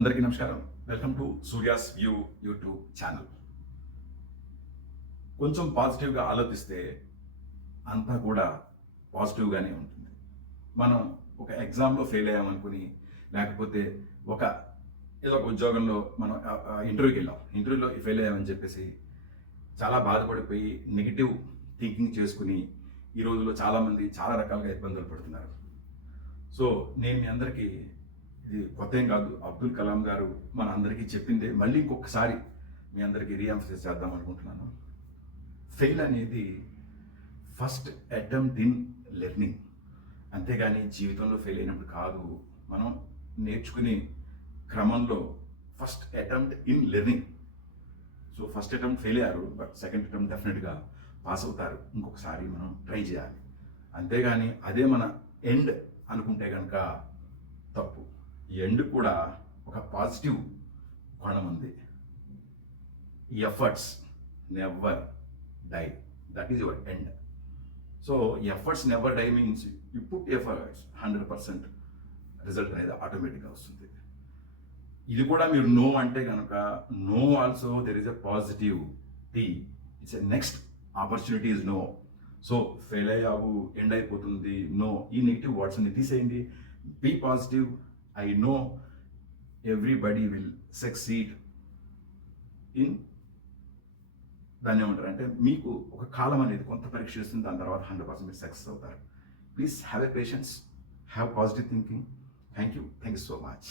అందరికీ నమస్కారం. Welcome to Surya's view YouTube channel. కొంచెం పాజిటివ్గా ఆలోచిస్తే అంతా కూడా పాజిటివ్గానే ఉంటుంది. మనం ఒక ఎగ్జామ్లో ఫెయిల్ అయ్యామనుకుని, లేకపోతే ఒక ఏదో ఒక ఉద్యోగంలో మనం ఇంటర్వ్యూకి వెళ్ళాం, ఇంటర్వ్యూలో ఫెయిల్ అయ్యామని చెప్పేసి చాలా బాధపడిపోయి నెగిటివ్ థింకింగ్ చేసుకుని ఈ రోజుల్లో చాలామంది చాలా రకాలుగా ఇబ్బందులు పడుతున్నారు. సో నేను మీ అందరికీ, ఇది కొత్త ఏం కాదు, అబ్దుల్ కలాం గారు మన అందరికీ చెప్పిందే మళ్ళీ ఇంకొకసారి మీ అందరికీ రీఎంఫసైజ్ చేద్దాం అనుకుంటున్నాను. ఫెయిల్ అనేది ఫస్ట్ అటెంప్ట్ ఇన్ లెర్నింగ్, అంతేగాని జీవితంలో ఫెయిల్ అయినప్పుడు కాదు. మనం నేర్చుకునే క్రమంలో first attempt in learning. So first attempt fail అయ్యారు, బట్ సెకండ్ అటెంప్ట్ డెఫినెట్గా పాస్ అవుతారు. ఇంకొకసారి మనం ట్రై చేయాలి, అంతేగాని అదే మన ఎండ్ అనుకుంటే కనుక తప్పు. ఈ ఎండ్ కూడా ఒక పాజిటివ్ కోణం ఉంది. Efforts never die, that is your end. So efforts never die means you put efforts 100% result అనేది ఆటోమేటిక్గా వస్తుంది. ఇది కూడా మీరు నో అంటే కనుక, no also there is a positivity. It's a next opportunity is no. So fail అయ్యావు, end అయిపోతుంది, నో, ఈ నెగిటివ్ వర్డ్స్ అన్ని తీసేయండి. Be positive. I know everybody will succeed in, దాన్ని ఏమంటారు అంటే, మీకు ఒక కాలం అనేది కొంత పరీక్ష చేస్తుంది, దాని తర్వాత 100% మీరు సక్సెస్ అవుతారు. Please have a patience, have positive thinking. Thank you so much.